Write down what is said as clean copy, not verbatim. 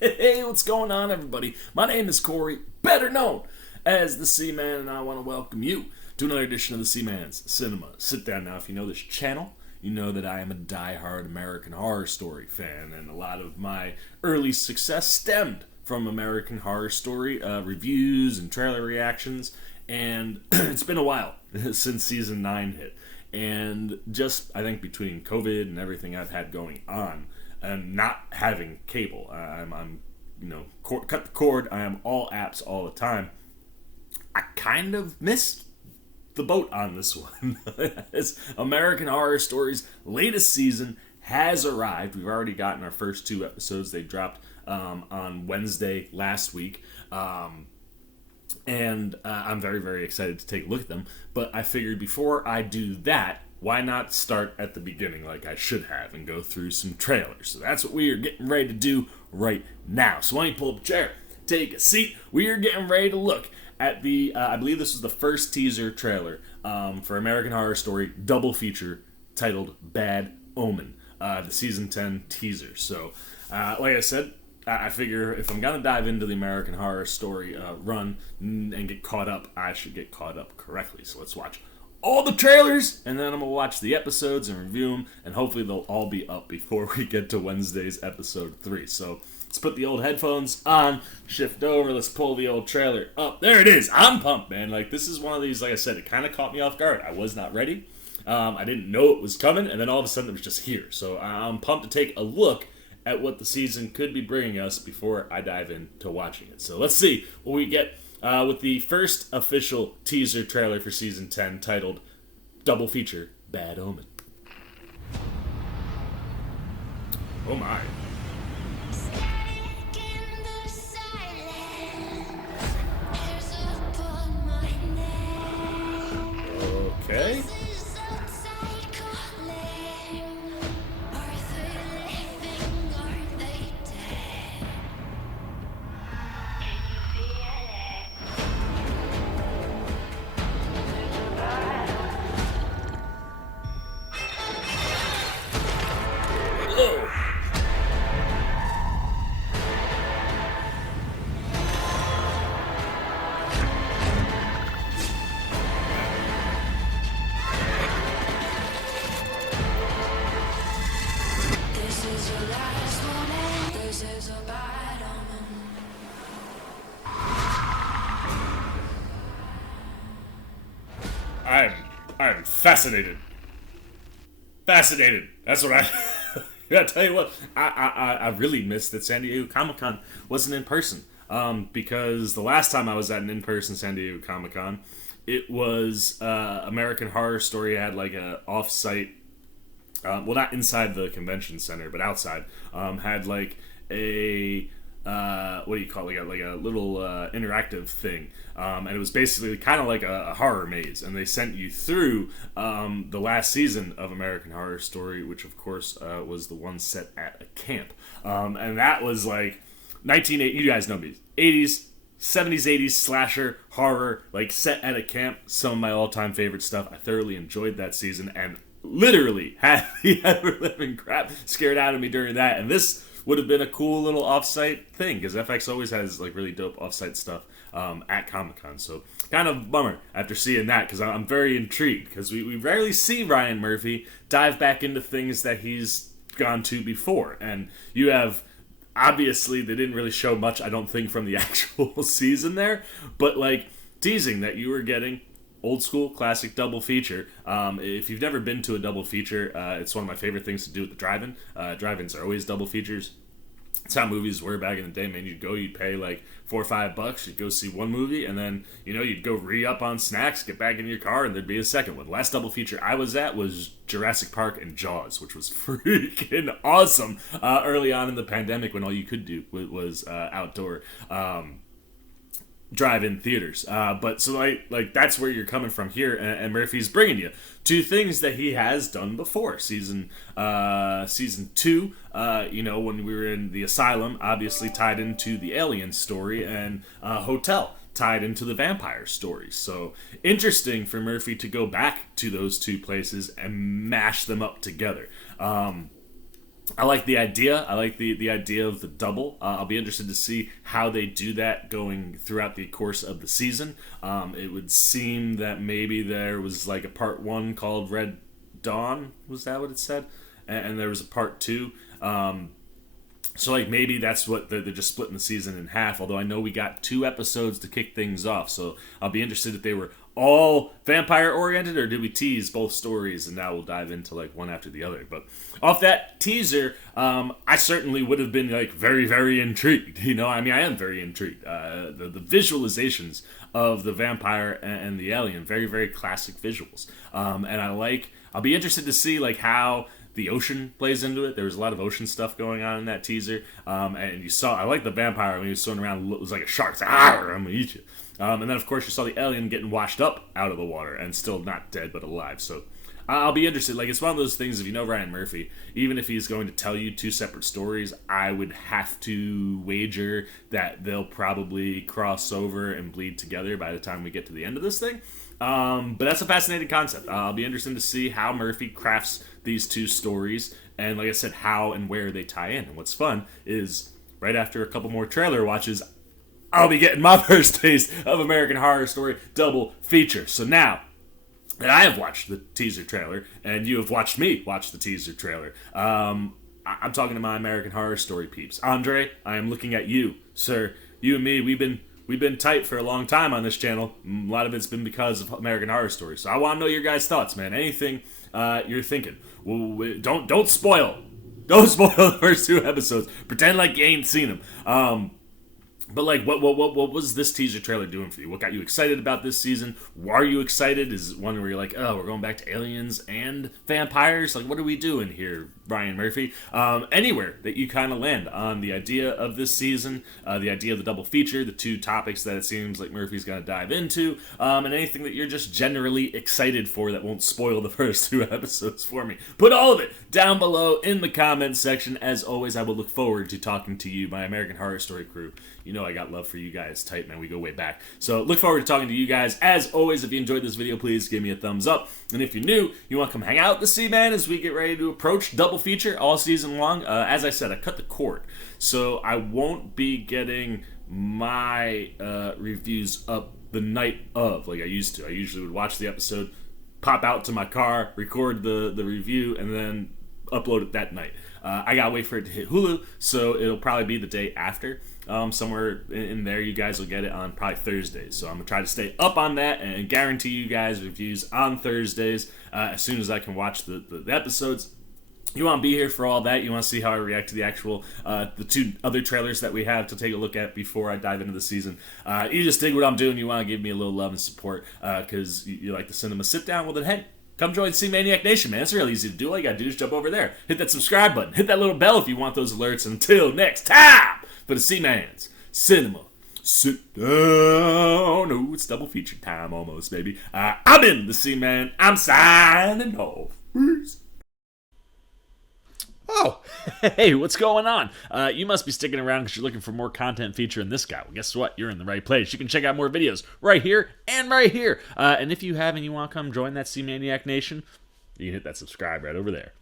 Hey, what's going on, everybody? My name is Corey, better known as the Seaman, and I want to welcome you to another edition of the Seaman's Cinema. Sit down now. If you know this channel, you know that I am a die-hard American Horror Story fan, and a lot of my early success stemmed from American Horror Story reviews and trailer reactions, and it's been a while since season 9 hit. And just, I think, between COVID and everything I've had going on, and not having cable, cut the cord. I am all apps all the time. I kind of missed the boat on this one. As American Horror Story's latest season has arrived. We've already gotten our first 2 episodes. They dropped on Wednesday last week. And I'm very, very excited to take a look at them. But I figured before I do that, why not start at the beginning like I should have and go through some trailers? So that's what we are getting ready to do right now. So why don't you pull up a chair, take a seat. We are getting ready to look at the, I believe this was the first teaser trailer for American Horror Story double feature titled Bad Omen, the season 10 teaser. So, like I said, I figure if I'm going to dive into the American Horror Story run and get caught up, I should get caught up correctly. So let's watch all the trailers, and then I'm going to watch the episodes and review them, and hopefully they'll all be up before we get to Wednesday's episode 3. So let's put the old headphones on, shift over, let's pull the old trailer up. There it is. I'm pumped, man. Like, this is one of these, like I said, it kind of caught me off guard. I was not ready. I didn't know it was coming, and then all of a sudden it was just here. So I'm pumped to take a look at what the season could be bringing us before I dive into watching it. So let's see what we get with the first official teaser trailer for season 10 titled Double Feature Bad Omen. Oh my. Okay. I'm fascinated. Fascinated. That's what I gotta tell you what. I really missed that San Diego Comic-Con wasn't in person. Because the last time I was at an in-person San Diego Comic-Con, it was American Horror Story had like a off-site, well, not inside the convention center, but outside, had like a what do you call it? Like a little interactive thing, and it was basically kind of like a horror maze, and they sent you through the last season of American Horror Story, which of course was the one set at a camp, and that was like 1980. You guys know me, 80s, 70s, 80s slasher horror, like set at a camp. Some of my all-time favorite stuff. I thoroughly enjoyed that season, and literally had the ever-living crap scared out of me during that, and this would have been a cool little off-site thing, because FX always has like really dope off-site stuff at Comic-Con. So kind of bummer after seeing that, because I'm very intrigued, because we rarely see Ryan Murphy dive back into things that he's gone to before. And you have, obviously, they didn't really show much, I don't think, from the actual season there, but like teasing that you were getting old school classic double feature. If you've never been to a double feature, it's one of my favorite things to do at the drive-in. Drive-ins are always double features. That's how movies were back in the day, man. You'd pay like $4 or $5, you'd go see one movie, and then, you'd go re-up on snacks, get back in your car, and there'd be a second one. The last double feature I was at was Jurassic Park and Jaws, which was freaking awesome early on in the pandemic, when all you could do was outdoor drive-in theaters. But so like that's where you're coming from here, and Murphy's bringing you 2 things that he has done before. Season 2, when we were in the asylum, obviously tied into the alien story, and Hotel tied into the vampire story. So interesting for Murphy to go back to those 2 places and mash them up together. I like the idea. I like the idea of the double. I'll be interested to see how they do that going throughout the course of the season. It would seem that maybe there was like a part one called Red Dawn. Was that what it said? And there was a part two. So like maybe that's what they're just splitting the season in half. Although I know we got 2 episodes to kick things off, so I'll be interested if they were all vampire oriented or did we tease both stories and now we'll dive into like one after the other. But off that teaser, I certainly would have been like very intrigued. You know, I mean I am very intrigued. The visualizations of the vampire and the alien, very classic visuals. And I'll be interested to see like how the ocean plays into it. There was a lot of ocean stuff going on in that teaser, and you saw. I like the vampire when he was swimming around. It was like a shark. It's like, I'm gonna eat you. And then of course you saw the alien getting washed up out of the water and still not dead but alive. So I'll be interested. Like it's one of those things. If you know Ryan Murphy, even if he's going to tell you 2 separate stories, I would have to wager that they'll probably cross over and bleed together by the time we get to the end of this thing. But that's a fascinating concept. I'll be interested to see how Murphy crafts these 2 stories, and like I said, how and where they tie in. And what's fun is right after a couple more trailer watches, I'll be getting my first taste of American Horror Story double feature. So now that I have watched the teaser trailer, and you have watched me watch the teaser trailer, I'm talking to my American Horror Story peeps. Andre, I am looking at you, sir. You and me, we've been tight for a long time on this channel. A lot of it's been because of American Horror Story. So I want to know your guys' thoughts, man. Anything you're thinking. Don't spoil. Don't spoil the first 2 episodes. Pretend like you ain't seen them. But like, what was this teaser trailer doing for you? What got you excited about this season? Are you excited? Is it one where you're like, oh, we're going back to aliens and vampires? Like, what are we doing here, Ryan Murphy? Anywhere that you kind of land on the idea of this season, the idea of the double feature, the 2 topics that it seems like Murphy's going to dive into, and anything that you're just generally excited for that won't spoil the first 2 episodes for me. Put all of it down below in the comments section. As always, I will look forward to talking to you, my American Horror Story crew. You know I got love for you guys. Tight, man. We go way back. So look forward to talking to you guys. As always, if you enjoyed this video, please give me a thumbs up. And if you're new, you want to come hang out with the C-Man as we get ready to approach double feature all season long. As I said, I cut the cord. So I won't be getting my reviews up the night of like I used to. I usually would watch the episode, pop out to my car, record the review, and then upload it that night. I gotta wait for it to hit Hulu, so it'll probably be the day after. Somewhere in there, you guys will get it on probably Thursdays. So I'm gonna try to stay up on that and guarantee you guys reviews on Thursdays as soon as I can watch the episodes. You want to be here for all that. You want to see how I react to the actual, the 2 other trailers that we have to take a look at before I dive into the season. You just dig what I'm doing. You want to give me a little love and support because you like the cinema sit down. Well then, hey, come join C-Maniac Nation, man. It's real easy to do. All you got to do is jump over there. Hit that subscribe button. Hit that little bell if you want those alerts. Until next time, for the C-Man's Cinema Sit Down. Oh, it's double feature time almost, baby. I've been the C-Man. I'm signing off. Peace. Oh, hey, what's going on? You must be sticking around because you're looking for more content featuring this guy. Well, guess what? You're in the right place. You can check out more videos right here and right here. And if you have and you want to come join that C-Maniac Nation, you can hit that subscribe right over there.